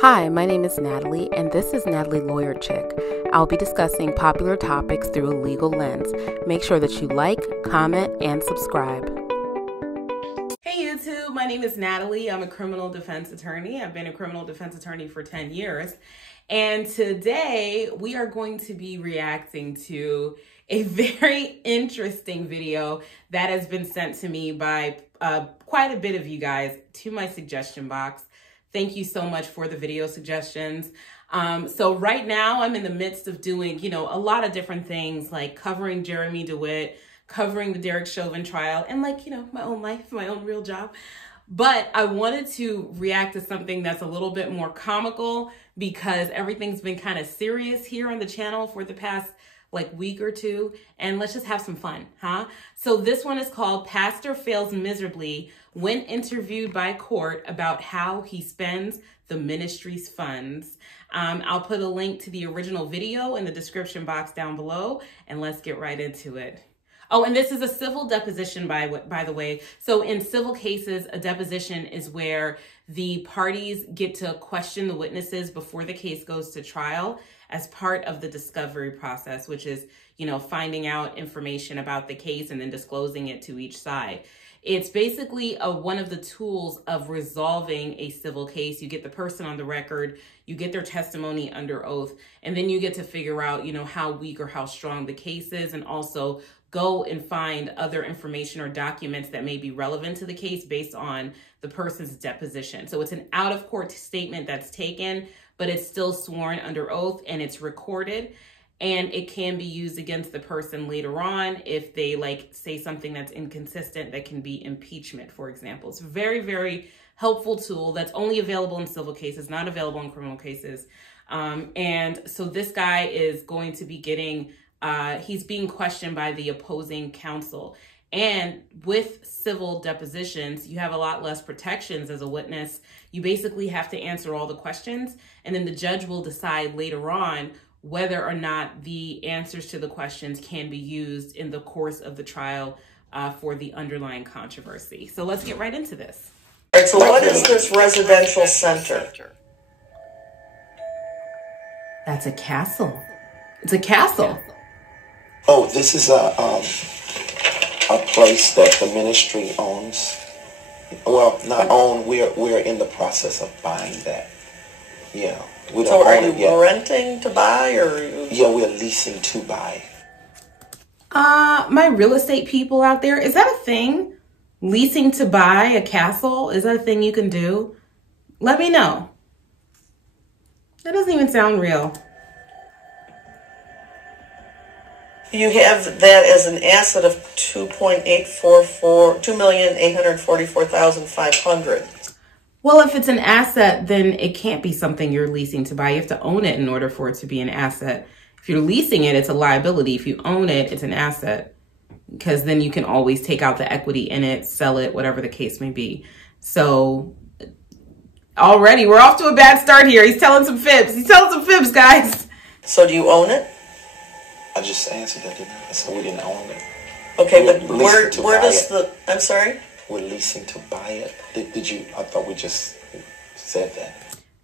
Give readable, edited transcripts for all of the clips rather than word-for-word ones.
Hi, my name is Natalie, and this is Natalie Lawyer Chick. I'll be discussing popular topics through a legal lens. Make sure that you like, comment, and subscribe. Hey YouTube, my name is Natalie. I'm a criminal defense attorney. I've been a criminal defense attorney for 10 years. And today we are going to be reacting to a very interesting video that has been sent to me by quite a bit of you guys to my suggestion box. Thank you so much for the video suggestions. So right now I'm in the midst of doing, a lot of different things like covering Jeremy DeWitt, covering the Derek Chauvin trial, and my own life, my own real job. But I wanted to react to something that's a little bit more comical because everything's been kind of serious here on the channel for the past week or two, and let's just have some fun, huh? So this one is called Pastor Fails Miserably When Interviewed by Court About How He Spends the Ministry's Funds. I'll put a link to the original video in the description box down below, and let's get right into it. Oh, and this is a civil deposition, by the way. So in civil cases, a deposition is where the parties get to question the witnesses before the case goes to trial as part of the discovery process, which is, finding out information about the case and then disclosing it to each side. It's basically one of the tools of resolving a civil case. You get the person on the record, you get their testimony under oath, and then you get to figure out, how weak or how strong the case is, and also go and find other information or documents that may be relevant to the case based on the person's deposition. So it's an out-of-court statement that's taken, but it's still sworn under oath and it's recorded, and it can be used against the person later on if they say something that's inconsistent that can be impeachment, for example. It's a very, very helpful tool that's only available in civil cases, not available in criminal cases. And so this guy is going to be getting, he's being questioned by the opposing counsel. And with civil depositions, you have a lot less protections as a witness. You basically have to answer all the questions, and then the judge will decide later on whether or not the answers to the questions can be used in the course of the trial for the underlying controversy. So let's get right into this. All right, so what is this residential center? That's a castle. It's a castle. Oh, this is a place that the ministry owns. Well, not own. We're in the process of buying that. Yeah, we don't so are own you it yet. Renting to buy, or are you? Yeah, we're leasing to buy. My real estate people out there, is that a thing? Leasing to buy a castle? Is that a thing you can do? Let me know. That doesn't even sound real. You have that as an asset of $2,844,500. Well, if it's an asset, then it can't be something you're leasing to buy. You have to own it in order for it to be an asset. If you're leasing it, it's a liability. If you own it, it's an asset, because then you can always take out the equity in it, sell it, whatever the case may be. So already we're off to a bad start here. He's telling some fibs. He's telling some fibs, guys. So do you own it? I just answered that, didn't I? I said we didn't own it. Okay, We're but leasing where to does buy the? I'm sorry. We're leasing to buy it. Did you? I thought we just said that.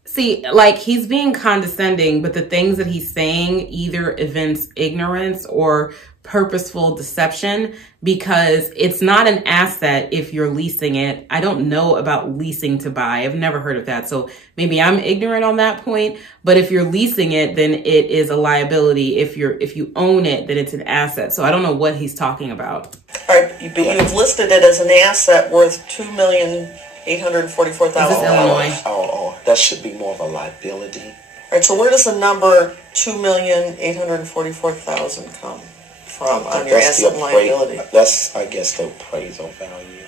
See, he's being condescending, but the things that he's saying either evince ignorance or purposeful deception, because it's not an asset if you're leasing it. I don't know about leasing to buy. I've never heard of that. So maybe I'm ignorant on that point, but if you're leasing it, then it is a liability. If you own it, then it's an asset. So I don't know what he's talking about. All right, but you've listed it as an asset worth $2,844,000. This is Illinois. Oh, that should be more of a liability. All right, so where does the number $2,844,000 come from on your asset and liability? That's, I guess, the appraisal value.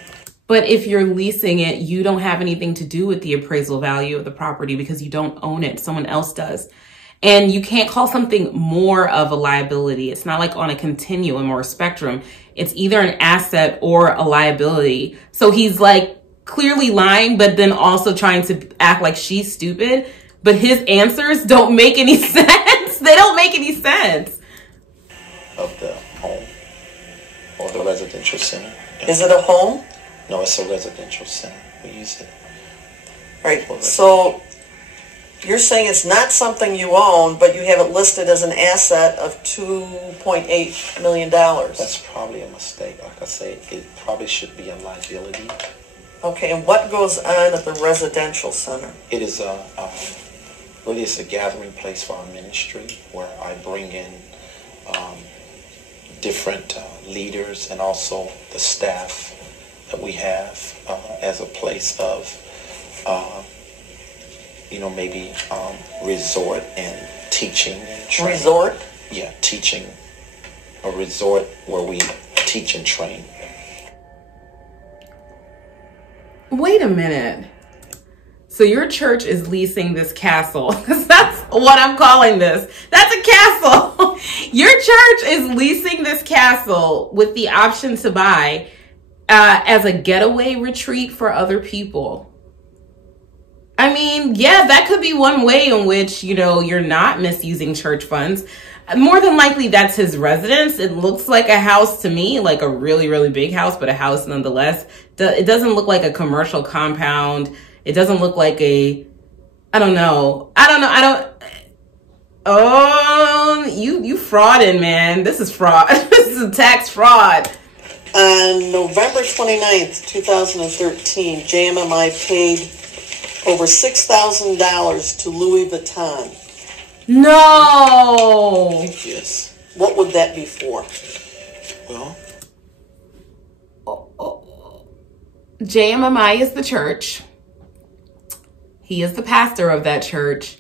But if you're leasing it, you don't have anything to do with the appraisal value of the property because you don't own it. Someone else does. And you can't call something more of a liability. It's not like on a continuum or a spectrum. It's either an asset or a liability. So he's clearly lying, but then also trying to act like she's stupid. But his answers don't make any sense. They don't make any sense. Of the home or the residential center. Is it a home? No, it's a residential center. We use it. Right. So You're saying it's not something you own, but you have it listed as an asset of $2.8 million. That's probably a mistake. Like I say, it probably should be a liability. Okay, and what goes on at the residential center? It is really it's a gathering place for our ministry where I bring in different leaders and also the staff that we have as a place of maybe resort and teaching and training. Resort? Yeah, teaching. A resort where we teach and train. Wait a minute. So your church is leasing this castle. That's what I'm calling this. That's a castle. Your church is leasing this castle with the option to buy as a getaway retreat for other people. I mean, yeah, that could be one way in which, you're not misusing church funds. More than likely, that's his residence. It looks like a house to me, like a really, really big house, but a house nonetheless. It doesn't look like a commercial compound. It doesn't look like I don't know. You frauding, man. This is fraud. This is a tax fraud. On November 29th, 2013, JMMI paid over $6,000 to Louis Vuitton. No. Yes. What would that be for? Well, JMMI is the church. He is the pastor of that church.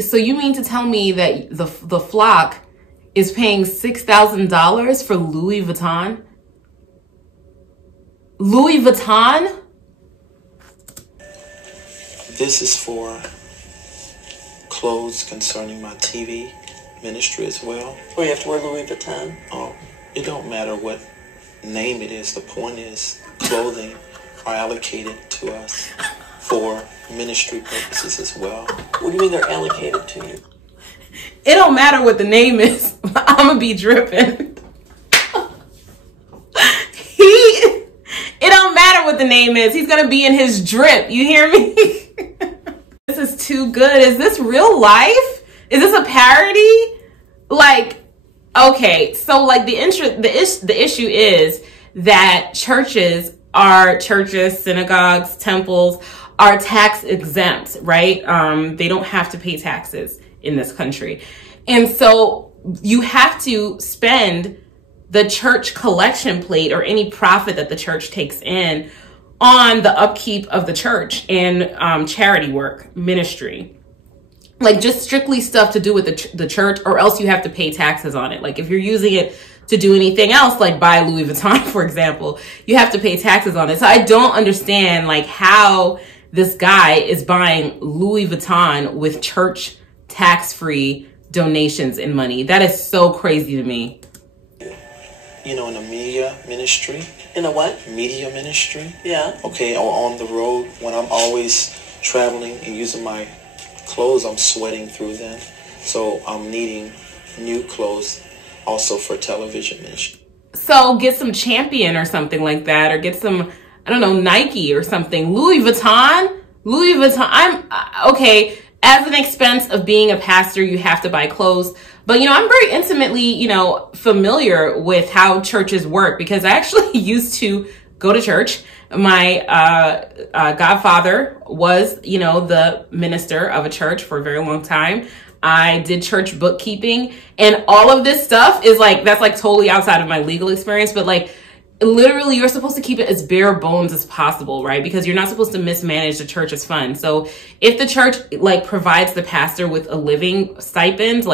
So you mean to tell me that the flock is paying $6,000 for Louis Vuitton? Louis Vuitton? this is for clothes concerning my TV ministry as well. Oh, you have to wear Louis Vuitton? Oh, it don't matter what name it is. The point is clothing are allocated to us for ministry purposes as well. What do you mean they're allocated to you? It don't matter what the name is. I'm gonna be dripping. It don't matter what the name is. He's gonna be in his drip. You hear me? This is too good. Is this real life? Is this a parody? Like, okay, so like the issue is that churches, synagogues, temples are tax exempt, right? They don't have to pay taxes in this country. And so you have to spend the church collection plate or any profit that the church takes in on the upkeep of the church and charity work, ministry. Like just strictly stuff to do with the church, or else you have to pay taxes on it. Like if you're using it to do anything else, like buy Louis Vuitton, for example, you have to pay taxes on it. So I don't understand like how this guy is buying Louis Vuitton with church tax-free donations and money. That is so crazy to me. You know, in the media ministry. In a what? Media ministry. Yeah. Okay, or on the road, when I'm always traveling and using my clothes, I'm sweating through them. So I'm needing new clothes also for television ministry. So get some Champion or something like that, or get some, I don't know, Nike or something. Louis Vuitton. Okay, as an expense of being a pastor, you have to buy clothes. But, you know, I'm very intimately, familiar with how churches work, because I actually used to go to church. My godfather was, the minister of a church for a very long time. I did church bookkeeping, and all of this stuff is that's totally outside of my legal experience. But literally, you're supposed to keep it as bare bones as possible, right? Because you're not supposed to mismanage the church's funds. So if the church provides the pastor with a living stipend,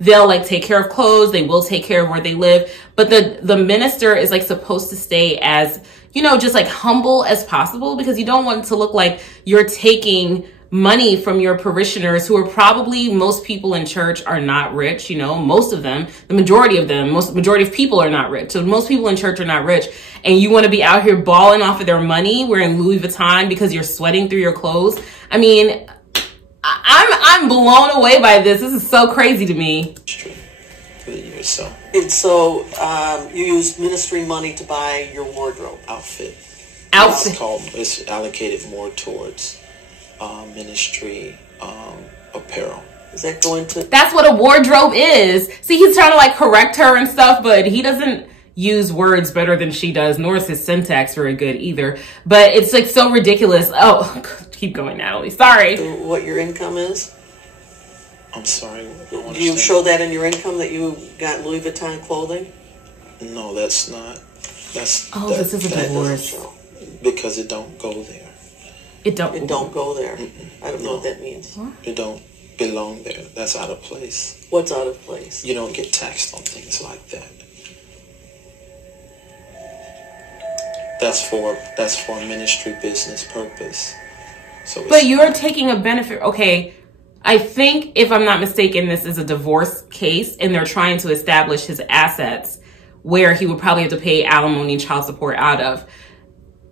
they'll take care of clothes, they will take care of where they live. But the minister is supposed to stay as, just humble as possible, because you don't want it to look like you're taking money from your parishioners, who are probably, most people in church are not rich. Most of them, the majority of people are not rich. So most people in church are not rich, and you want to be out here balling off of their money wearing Louis Vuitton because you're sweating through your clothes. I mean, I'm blown away by this. This is so crazy to me. So you use ministry money to buy your wardrobe outfit. Outfit. It's allocated more towards ministry, Is that going to... That's what a wardrobe is. See, he's trying to like correct her and stuff, but he doesn't use words better than she does, nor is his syntax very good either. But it's like so ridiculous. Oh, keep going, Natalie. Sorry. What your income is? I'm sorry. Do you show that in your income that you got Louis Vuitton clothing? No, that's not. This is a divorce. Because it don't go there. It don't go there. I don't know what that means. What? It don't belong there. That's out of place. What's out of place? You don't get taxed on things like that. That's for ministry business purpose. So but you're taking a benefit. Okay, I think if I'm not mistaken, this is a divorce case, and they're trying to establish his assets where he would probably have to pay alimony and child support out of.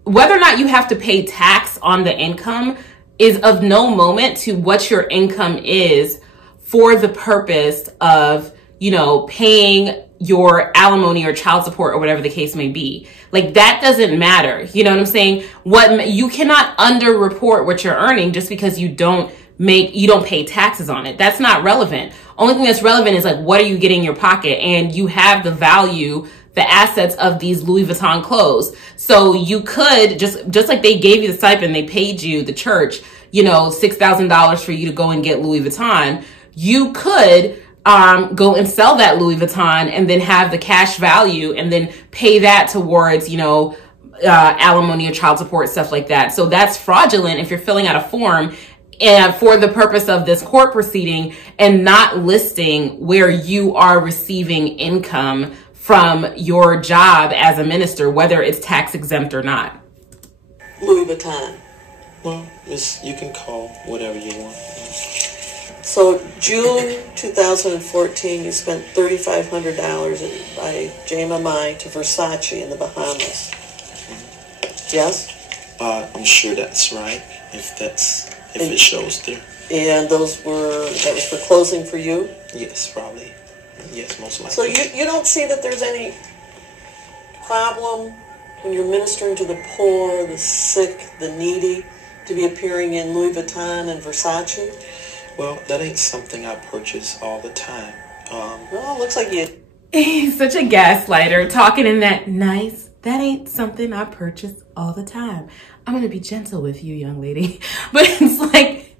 Whether or not you have to pay tax on the income is of no moment to what your income is for the purpose of, you know, paying your alimony or child support or whatever the case may be. Like, that doesn't matter. You know what I'm saying? You cannot underreport what you're earning just because you don't pay taxes on it. That's not relevant. Only thing that's relevant is like, what are you getting in your pocket? And you have the value, the assets of these Louis Vuitton clothes. So you could just like they gave you the stipend, they paid you, the church, you know, $6,000 for you to go and get Louis Vuitton. You could go and sell that Louis Vuitton and then have the cash value and then pay that towards, you know, alimony or child support, stuff like that. So that's fraudulent if you're filling out a form and for the purpose of this court proceeding and not listing where you are receiving income from your job as a minister, whether it's tax exempt or not. Louis Vuitton. Well, you can call whatever you want. So June 2014, you spent $3,500 by JMMI to Versace in the Bahamas. Yes? I'm sure that's right. If it shows there. And that was for clothing for you? Yes, probably. Yes, most likely. So you don't see that there's any problem when you're ministering to the poor, the sick, the needy, to be appearing in Louis Vuitton and Versace? Well, that ain't something I purchase all the time. Well, it looks like you... He's such a gaslighter, talking in that nice, that ain't something I purchase all the time. I'm going to be gentle with you, young lady. But it's like,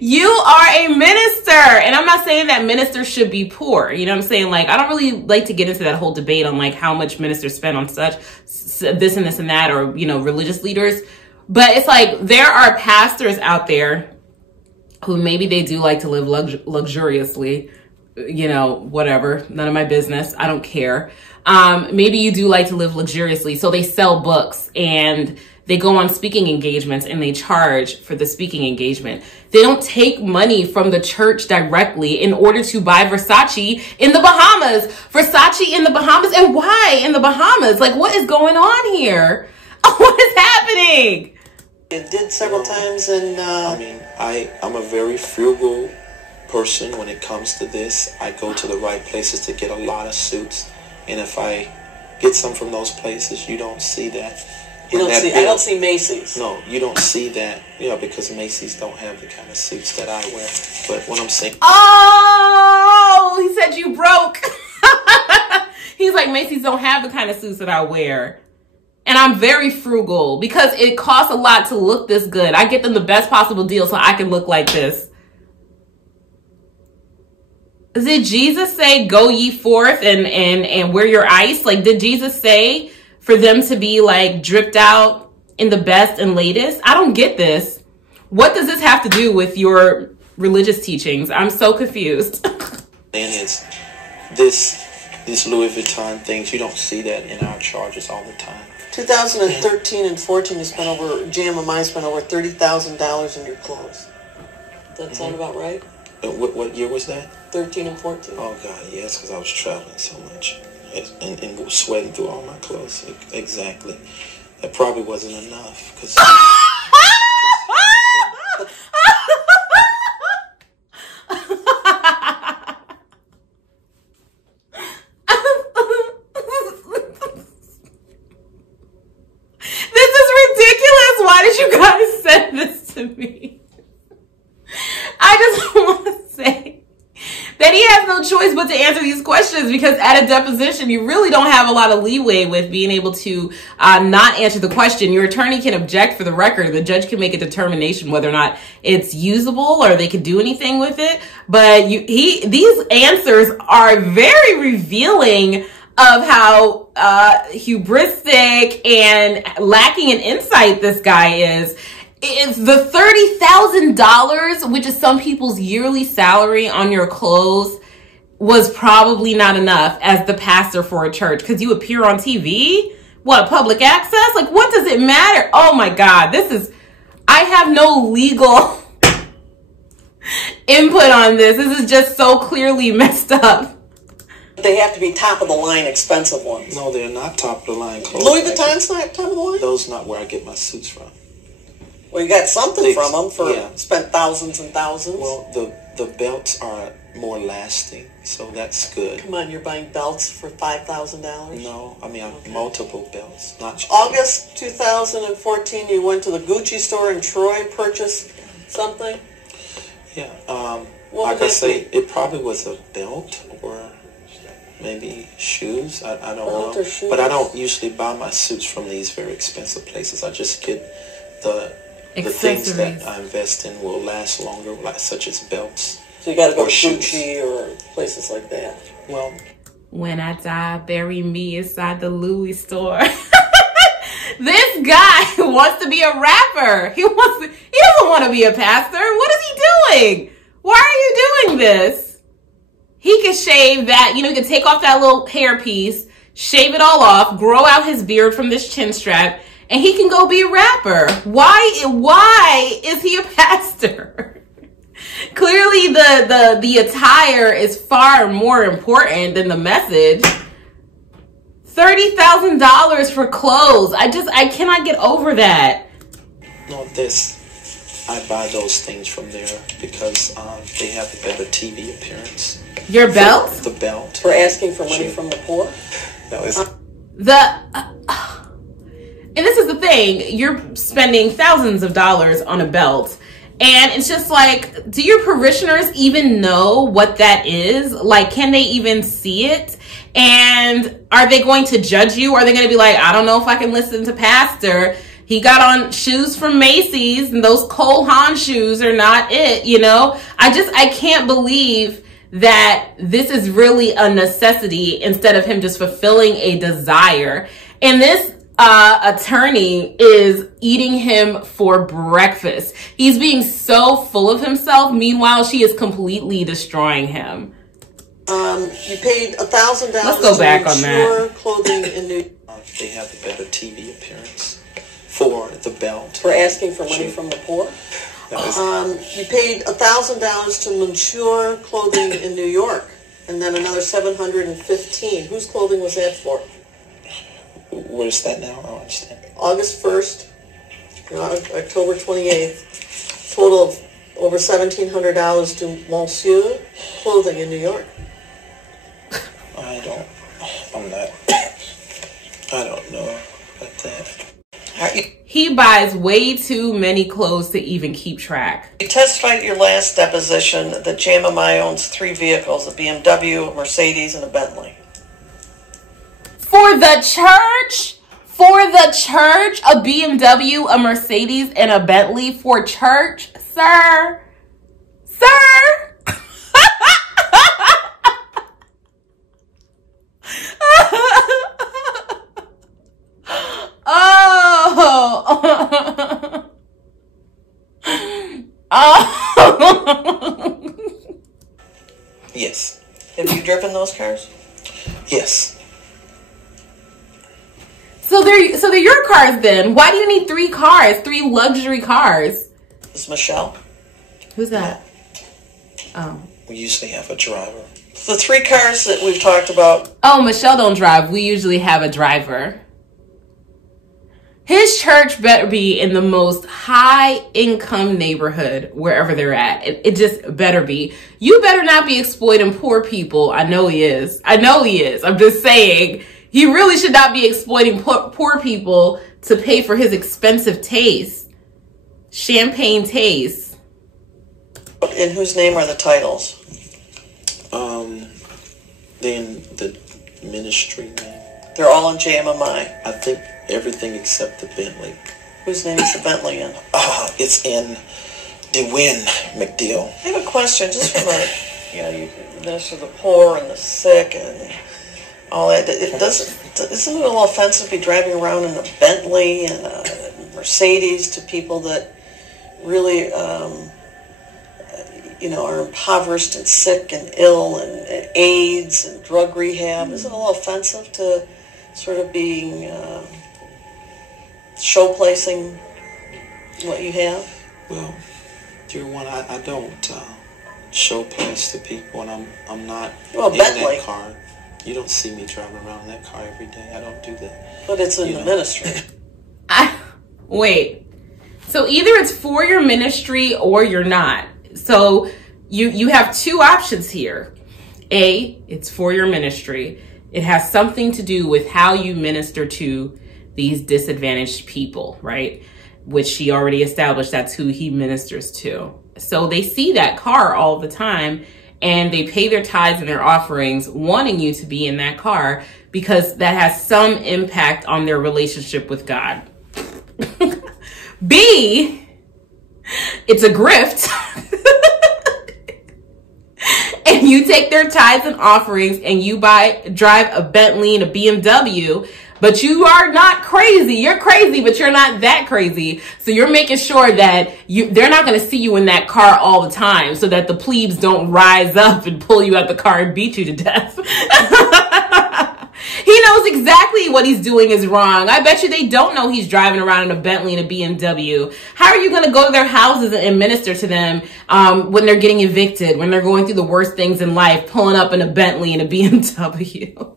you are a minister. And I'm not saying that ministers should be poor. You know what I'm saying? Like, I don't really like to get into that whole debate on like how much ministers spend on such, this and this and that, or, you know, religious leaders. But it's like, there are pastors out there who maybe they do like to live luxuriously, you know, whatever, none of my business. I don't care. Maybe you do like to live luxuriously. So they sell books and they go on speaking engagements and they charge for the speaking engagement. They don't take money from the church directly in order to buy Versace in the Bahamas. Versace in the Bahamas? And why in the Bahamas? Like, what is going on here? What is happening? It did several times and I mean, I'm a very frugal person when it comes to this. I go to the right places to get a lot of suits. And if I get some from those places, you don't see that. I don't see Macy's. No, you don't see that, you know, because Macy's don't have the kind of suits that I wear. But what I'm saying... Oh, he said you broke. He's like, Macy's don't have the kind of suits that I wear. And I'm very frugal because it costs a lot to look this good. I get them the best possible deal so I can look like this. Did Jesus say, go ye forth and wear your ice? Like, did Jesus say for them to be like dripped out in the best and latest? I don't get this. What does this have to do with your religious teachings? I'm so confused. And it's these Louis Vuitton things, you don't see that in our charges all the time. 2013 and 14, JMMI spent over $30,000 in your clothes. Does that sound about right? What year was that? 13 and 14. Oh, God, yes, because I was traveling so much and sweating through all my clothes. Exactly. That probably wasn't enough. Cause this is ridiculous. Why did you guys send this to me? I just want to he has no choice but to answer these questions, because at a deposition, you really don't have a lot of leeway with being able to not answer the question. Your attorney can object for the record. The judge can make a determination whether or not it's usable or they can do anything with it. But these answers are very revealing of how hubristic and lacking in insight this guy is. It's the $30,000, which is some people's yearly salary on your clothes, was probably not enough as the pastor for a church, because you appear on TV. What, public access? Like, what does it matter? Oh my God, I have no legal input on this. This is just so clearly messed up. They have to be top of the line, expensive ones. No, they're not top of the line clothes. Louis Vuitton's not top of the line? Those not where I get my suits from. Well, you got something from them spent thousands and thousands. Well, the belts are more lasting, so that's good. Come on, you're buying belts for $5,000? No, I mean, multiple belts. Not August 2014, you went to the Gucci store in Troy, purchased something? Yeah, like I say, it probably was a belt or maybe shoes. I don't know. Shoes. But I don't usually buy my suits from these very expensive places. I just get the things that I invest in will last longer, like such as belts. So you got to go to Gucci or places like that. Well, when I die, bury me inside the Louis store. This guy wants to be a rapper. He doesn't want to be a pastor. What is he doing? Why are you doing this? He could shave that, he could take off that little hairpiece, shave it all off, grow out his beard from this chin strap, and he can go be a rapper. Why is he a pastor? Clearly the attire is far more important than the message. $30,000 for clothes. I cannot get over that. No, I buy those things from there because they have a better TV appearance. Your belt? The belt. For asking for money from the poor? No, it's... And this is the thing, you're spending thousands of dollars on a belt, and it's just like, do your parishioners even know what that is? Like, can they even see it? And are they going to judge you? Are they going to be like, I don't know if I can listen to Pastor. He got on shoes from Macy's, and those Cole Haan shoes are not it, I can't believe that this is really a necessity instead of him just fulfilling a desire. And this attorney is eating him for breakfast. He's being so full of himself. Meanwhile, she is completely destroying him. You paid $1,000 Let's go back on that. Clothing in New They have a better TV appearance for the belt. For asking for money from the poor? You paid $1,000 to Mature Clothing in New York, and then another $715. Whose clothing was that for? Where's that now? I don't understand. August 1st, October 28th. Total of over $1,700 to Monsieur Clothing in New York. I don't know about that. He buys way too many clothes to even keep track. You testified at your last deposition that JMMI owns 3 vehicles, a BMW, a Mercedes, and a Bentley. For the church? A BMW, a Mercedes, and a Bentley for church? Sir? Yes. Have you driven those cars? Yes. So they're your cars then. Why do you need 3 cars? 3 luxury cars? This is Michelle. Who's that? Oh. We usually have a driver. The 3 cars that we've talked about. Oh, Michelle don't drive. We usually have a driver. His church better be in the most high-income neighborhood, wherever they're at. It just better be. You better not be exploiting poor people. I know he is. I'm just saying. He really should not be exploiting poor people to pay for his expensive taste. Champagne taste. In whose name are the titles? they in the ministry name? They're all in JMMI. I think everything except the Bentley. Whose name is the Bentley in? It's in DeWin McDill. I have a question, just from you minister to the poor and the sick and all that. Isn't it a little offensive to be driving around in a Bentley and a Mercedes to people that really, are impoverished and sick and ill and AIDS and drug rehab? Isn't it a little offensive to sort of being show-placing what you have? Well, dear one, I don't showplace to people, and I'm not in Bentley. that car. You don't see me driving around in that car every day. I don't do that. But it's in the ministry. Wait. So either it's for your ministry or you're not. So you have two options here. A, it's for your ministry. It has something to do with how you minister to these disadvantaged people, right? Which she already established that's who he ministers to. So they see that car all the time and they pay their tithes and their offerings wanting you to be in that car because that has some impact on their relationship with God. B, it's a grift. And you take their tithes and offerings and you drive a Bentley and a BMW, but you are not crazy. You're crazy, but you're not that crazy. So you're making sure that they're not going to see you in that car all the time so that the plebes don't rise up and pull you out the car and beat you to death. He knows exactly what he's doing is wrong. I bet you they don't know he's driving around in a Bentley and a BMW. How are you going to go to their houses and minister to them when they're getting evicted, when they're going through the worst things in life, pulling up in a Bentley and a BMW?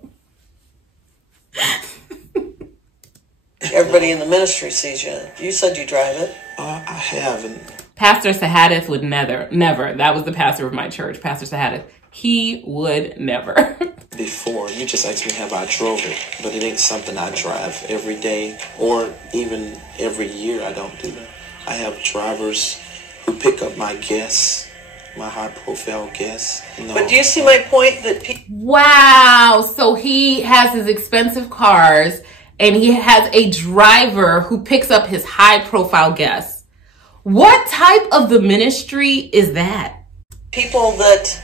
Everybody in the ministry sees you. You said you drive it. I haven't. Pastor Sahadith would never. That was the pastor of my church, Pastor Sahadith. He would never. Before, you just asked me have I drove it, but it ain't something I drive every day or even every year. I don't do that. I have drivers who pick up my guests, my high-profile guests. But do you see my point that Wow. So he has his expensive cars and he has a driver who picks up his high-profile guests. What type of the ministry is that? People that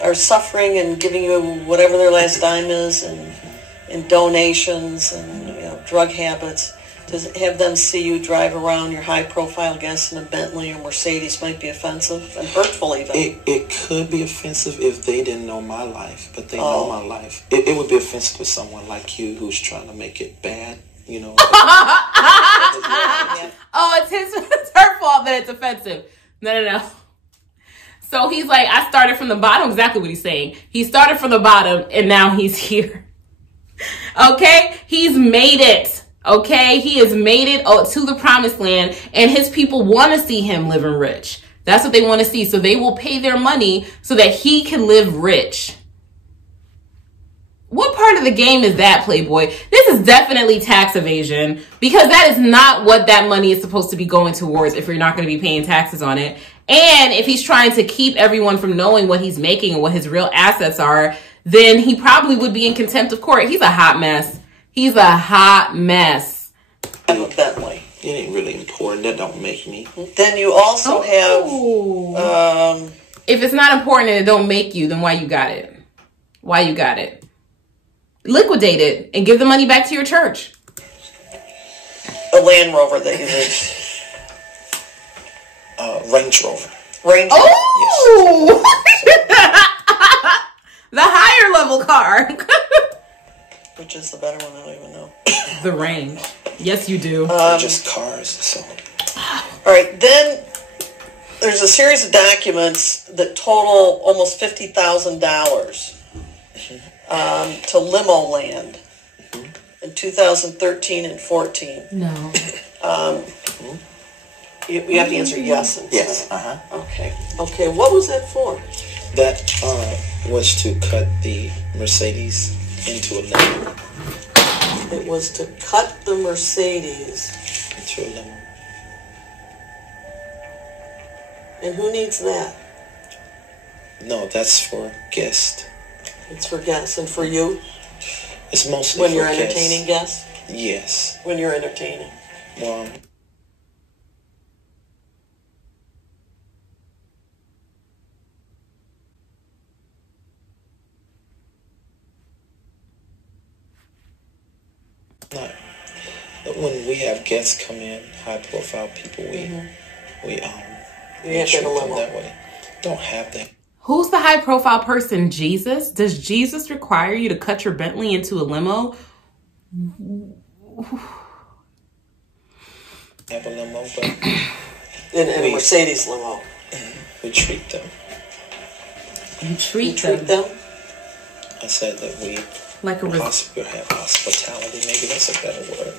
are suffering and giving you whatever their last dime is and donations and drug habits, to have them see you drive around your high-profile guests in a Bentley or Mercedes might be offensive and hurtful even. It could be offensive if they didn't know my life, but they know my life. It would be offensive to someone like you who's trying to make it bad, Oh, it's her fault that it's offensive. No. So he's like, I started from the bottom. Exactly what he's saying. He started from the bottom and now he's here. Okay? He's made it. Okay? He has made it to the promised land and his people want to see him living rich. That's what they want to see. So they will pay their money so that he can live rich. What part of the game is that, Playboy? This is definitely tax evasion because that is not what that money is supposed to be going towards if you're not going to be paying taxes on it. And if he's trying to keep everyone from knowing what he's making and what his real assets are, then he probably would be in contempt of court. He's a hot mess. He's a hot mess. I have a Bentley. It ain't really important. That don't make me. Then you also have... if it's not important and it don't make you, then why you got it? Why you got it? Liquidate it and give the money back to your church. A Land Rover that you leased. Range Rover. Range Rover. Oh! Yes. The higher level car. Which is the better one? I don't even know. The Range. Yes, you do. Just cars. So. All right. Then there's a series of documents that total almost $50,000 to limo land in 2013 and 14. No. You have to answer yes. Yes. Okay. What was that for? That was to cut the Mercedes into a limo. It was to cut the Mercedes Into a limo. And who needs that? No, that's for guests. It's for guests. And for you? It's mostly when for you're guests. Entertaining guests? Yes. When you're entertaining. Well, not. When we have guests come in, high profile people, we You make have to sure have a them limo. that way. Don't have that. Who's the high profile person? Jesus? Does Jesus require you to cut your Bentley into a limo? Have a limo, but In a Mercedes limo. we treat them. You treat You treat them? I said that we like a have hospitality. Maybe that's a better word.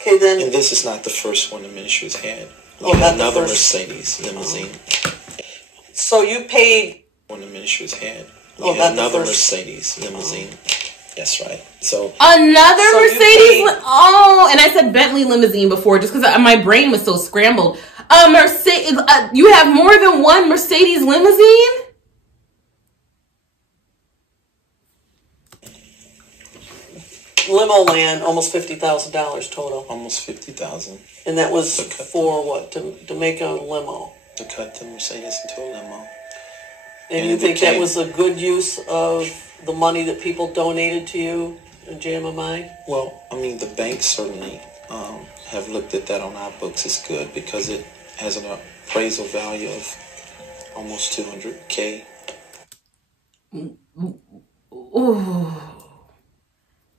Okay, then. And this is not the first one the ministry's had. Oh, not the Another first. Mercedes limousine. So you paid. One the ministry's had. Oh, We not had the another first. Mercedes limousine. That's right. So another So you Mercedes. paid- Oh, and I said Bentley limousine before just because my brain was so scrambled. A Mercedes. You have more than one Mercedes limousine? Limo land, almost $50,000 total. almost 50,000 And that was Okay. for what? To make a limo. to cut the Mercedes into a limo. And And you it think that became- was a good use of the money that people donated to you in JMMI? Well, I mean, the banks certainly have looked at that on our books as good because it has an appraisal value of almost 200K. Ooh.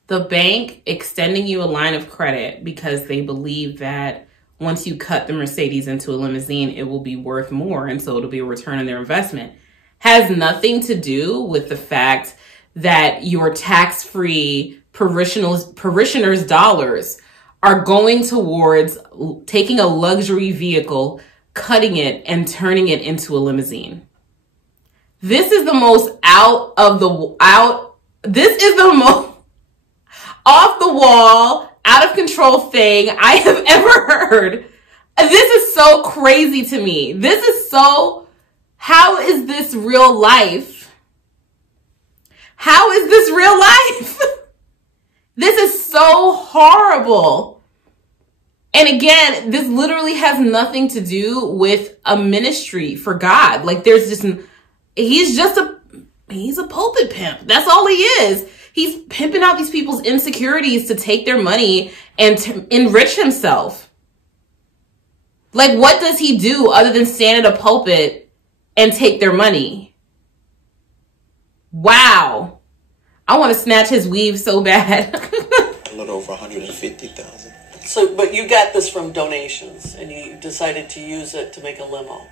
The bank extending you a line of credit because they believe that once you cut the Mercedes into a limousine, it will be worth more. And so it'll be a return on their investment. Has nothing to do with the fact that your tax-free parishioners' dollars are going towards taking a luxury vehicle, cutting it, and turning it into a limousine. This is the most this is the most off the wall, out of control thing I have ever heard. This is so crazy to me. How is this real life? How is this real life? This is so horrible. And again, this literally has nothing to do with a ministry for God. Like he's a pulpit pimp. That's all he is. He's pimping out these people's insecurities to take their money and to enrich himself. Like, what does he do other than stand at a pulpit and take their money? Wow. I want to snatch his weave so bad. A little over 150,000. So, but you got this from donations, and you decided to use it to make a limo.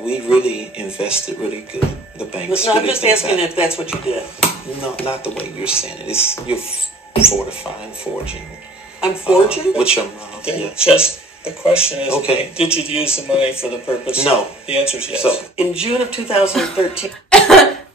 We really invested really good. The banks. No, I'm really just think asking that. if that's what you did. No, not the way you're saying it. You're fortifying, forging. I'm forging? With your mouth. Yeah. Just the question is, Okay. did you use the money for the purpose? No. The answer is yes. So In June of 2013.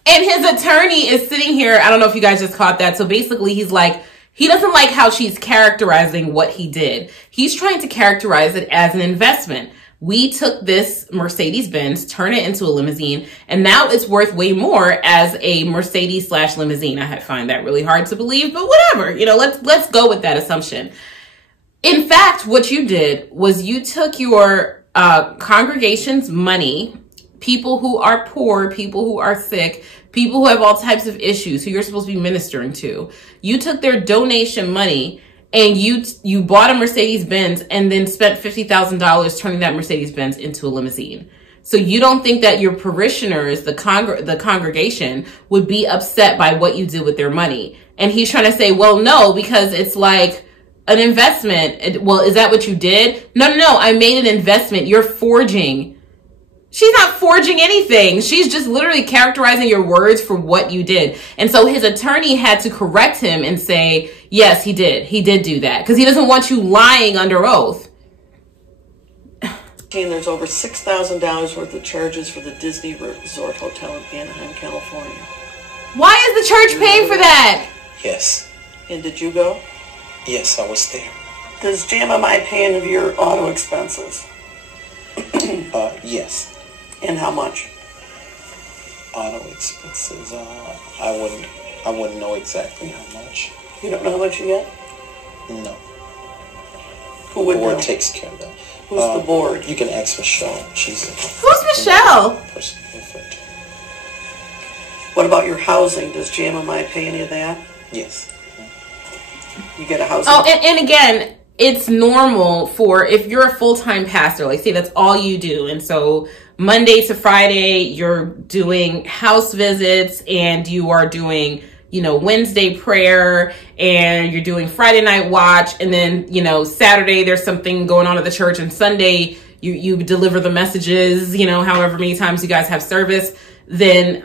And his attorney is sitting here. I don't know if you guys just caught that. So basically he's like, he doesn't like how she's characterizing what he did. He's trying to characterize it as an investment. We took this Mercedes Benz, turn it into a limousine, and now it's worth way more as a Mercedes / limousine. I find that really hard to believe, but whatever. Let's go with that assumption. In fact, what you did was you took your congregation's money, people who are poor, people who are sick, people who have all types of issues, who you're supposed to be ministering to. You took their donation money and you bought a Mercedes-Benz and then spent $50,000 turning that Mercedes-Benz into a limousine. So you don't think that your parishioners, the congregation, would be upset by what you did with their money. And he's trying to say, well, no, because it's like an investment. Well, is that what you did? No, I made an investment. You're forging. She's not forging anything. She's just literally characterizing your words for what you did. And so his attorney had to correct him and say, yes, he did. He did do that because he doesn't want you lying under oath. There's over $6,000 worth of charges for the Disney Resort Hotel in Anaheim, California. Why is the church paying for that? yes, And did you go? yes, I was there. Does JMMI pay any of your auto expenses? Yes. And how much? Auto expenses. I wouldn't know exactly how much. You don't know how much you get? No. Who would The board know? takes care of that. Who's the board? You can ask Michelle. She's Who's Michelle? person referred to. What about your housing? Does GMMI pay any of that? Yes. You get a housing? Oh, and again, it's normal for, if you're a full-time pastor, like say that's all you do, and so Monday to Friday you're doing house visits and you are doing, Wednesday prayer and you're doing Friday night watch, and then, Saturday there's something going on at the church, and Sunday you deliver the messages, however many times you guys have service, then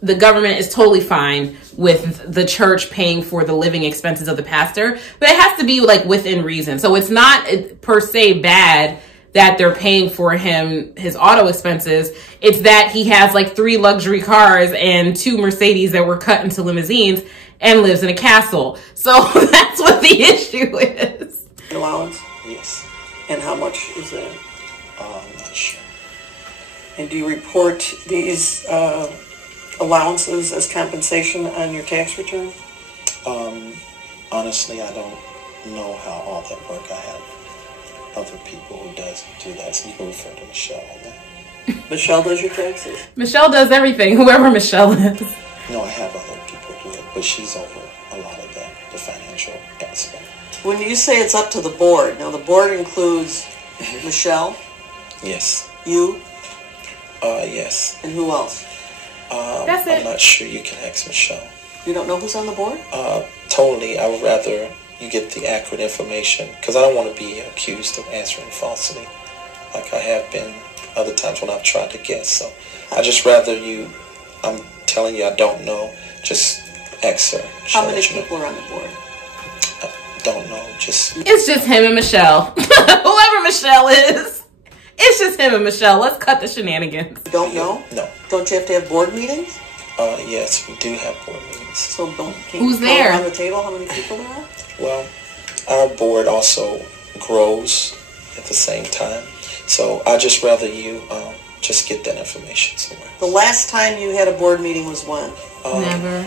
the government is totally fine with the church paying for the living expenses of the pastor. But it has to be like within reason. So it's not per se bad that they're paying for his auto expenses. It's that he has like 3 luxury cars and 2 Mercedes that were cut into limousines and lives in a castle. So that's what the issue is. Allowance? Yes. And how much is that? I'm not sure. And do you report these allowances as compensation on your tax return? Honestly, I don't know how all that work. I have other people who do that, so you can refer to Michelle on that. Michelle does your taxes? Michelle does everything, whoever Michelle is. No, I have other people do it, but she's over a lot of that, the financial aspect. When you say it's up to the board, now the board includes Michelle, Yes. you, Yes. and who else? That's it. I'm not sure. You can ask Michelle. You don't know who's on the board? Totally. I would rather you get the accurate information, because I don't want to be accused of answering falsely, like I have been other times when I've tried to guess. So I just rather I'm telling you I don't know. Just ask her. How many people are on the board? I don't know. It's just him and Michelle. Whoever Michelle is. It's just him and Michelle. Let's cut the shenanigans. You don't know? No. Don't you have to have board meetings? Yes, we do have board meetings. So Who's there? Around the table how many people there are? Well, our board also grows at the same time. So I just rather you just get that information somewhere. The last time you had a board meeting was when? Never.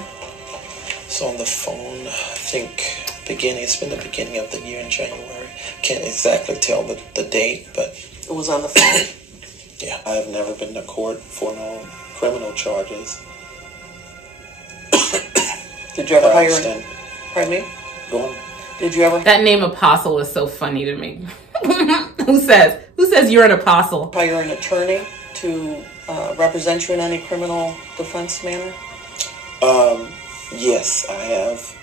So on the phone, I think it's been the beginning of the year in January. Can't exactly tell the date, but It was on the phone. yeah, I have never been to court for no criminal charges. Did you ever I hire understand. Pardon me? Go on. Did you ever That name Apostle is so funny to me. Who says you're an apostle? hire an attorney to represent you in any criminal defense manner? Yes, I have.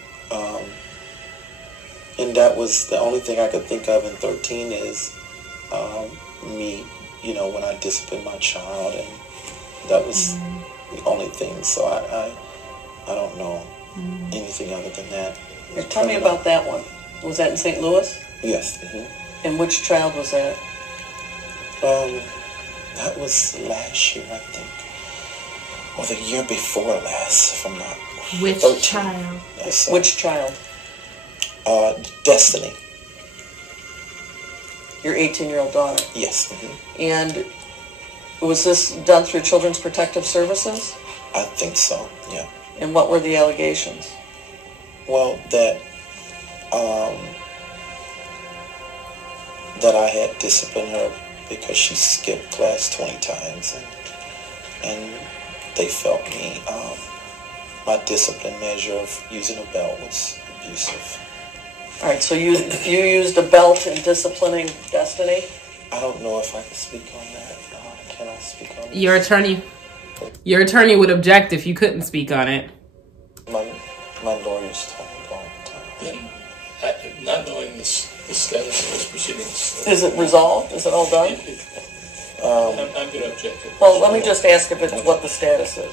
And that was the only thing I could think of in 13 is me, when I disciplined my child, and that was the only thing. So I don't know anything other than that. Tell me about that one. Was that in St. Louis? Yes. Mm-hmm. And which child was that? That was last year, I think. Or the year before last, if I'm not. Which 13. child? Yes, Which child? Destiny. Your 18-year-old daughter. Yes. Mm-hmm. And was this done through Children's Protective Services? I think so, yeah. And what were the allegations? Well, that I had disciplined her because she skipped class 20 times, and they felt my discipline measure of using a belt was abusive. All right, so you used a belt in disciplining Destiny? I don't know if I can speak on that. Can I speak on it? Your attorney would object if you couldn't speak on it. My lawyers told me all the time. Then, not knowing the status of those proceedings. Is it resolved? Is it all done? I'm going to object. Well, let me just ask if it's what the status is.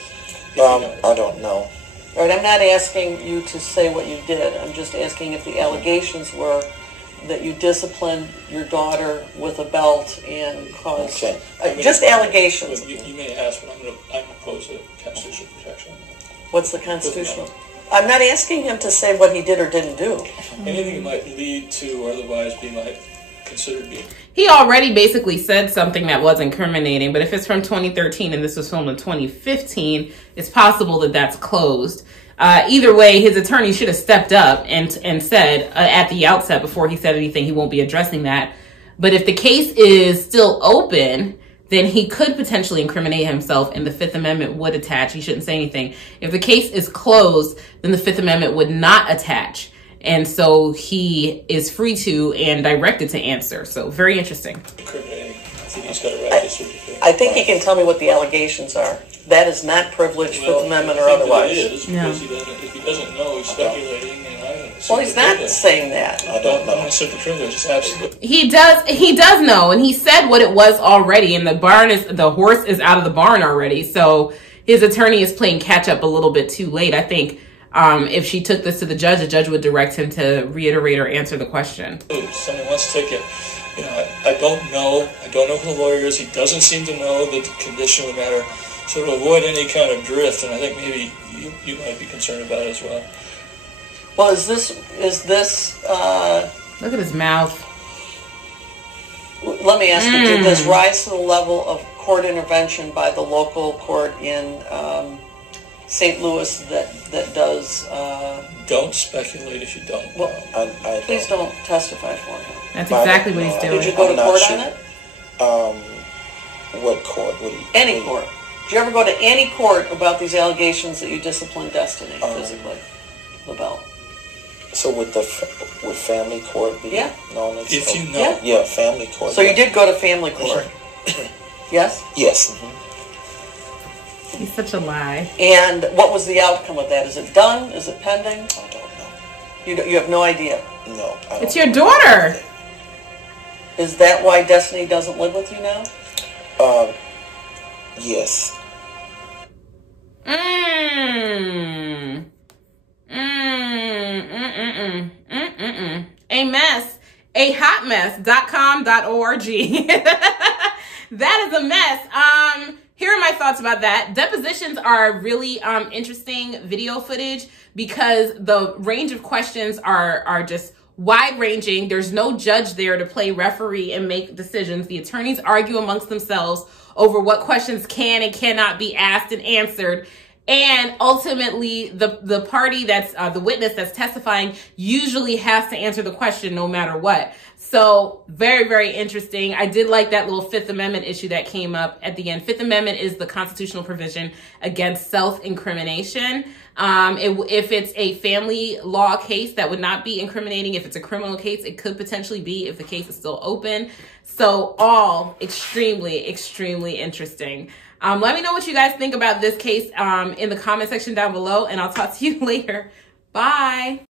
I don't know. All right, I'm not asking you to say what you did. I'm just asking if the allegations were that you disciplined your daughter with a belt and caused... Okay. Just allegations. Well, you may ask, but I propose a constitutional protection. What's the constitutional? I'm not asking him to say what he did or didn't do. Anything that might lead to or otherwise be like considered being. He already basically said something that was incriminating, but if it's from 2013 and this was filmed in 2015, it's possible that that's closed. Either way, his attorney should have stepped up and said at the outset, before he said anything, he won't be addressing that. But if the case is still open, then he could potentially incriminate himself and the Fifth Amendment would attach. He shouldn't say anything. If the case is closed, then the Fifth Amendment would not attach. And so he is free to and directed to answer. So very interesting. Incriminating. I think he's got a right to certificate. I think he can tell me what the allegations are. That is not privileged, Fifth Amendment or otherwise. It is, because if he doesn't know, he's speculating. Well, he's not saying that. I don't know. Super privilege is absolutely. He does know, and he said what it was already, and the horse is out of the barn already. So his attorney is playing catch up a little bit too late. I think if she took this to the judge would direct him to reiterate or answer the question. Someone wants to take it. You know, I don't know. I don't know who the lawyer is. He doesn't seem to know the condition of the matter. So to avoid any kind of drift, and I think maybe you might be concerned about it as well. Well, is this Look at his mouth. let me ask you, did this rise to the level of court intervention by the local court in St. Louis that does... Don't speculate if you don't. Well, please don't testify for him. That's exactly what he's doing. Did you go to court on it? What court? Any court. Did you ever go to any court about these allegations that you disciplined Destiny physically, LaBelle? So with family court being known as... If you know. Yeah, family court. So you did go to family court? Yes? Yes. He's such a lie. And what was the outcome of that? Is it done? Is it pending? I don't know. You have no idea? No. It's your daughter. Is that why Destiny doesn't live with you now? Yes. A mess. A hot mess.com.org. That is a mess. Here are my thoughts about that. Depositions are really interesting video footage because the range of questions are just wide ranging. There's no judge there to play referee and make decisions. The attorneys argue amongst themselves over what questions can and cannot be asked and answered. And ultimately, the party that's the witness that's testifying usually has to answer the question no matter what. So very, very interesting. I did like that little Fifth Amendment issue that came up at the end. Fifth Amendment is the constitutional provision against self-incrimination. If it's a family law case, that would not be incriminating. If it's a criminal case, it could potentially be if the case is still open. So all extremely, extremely interesting. Let me know what you guys think about this case in the comment section down below, and I'll talk to you later. Bye.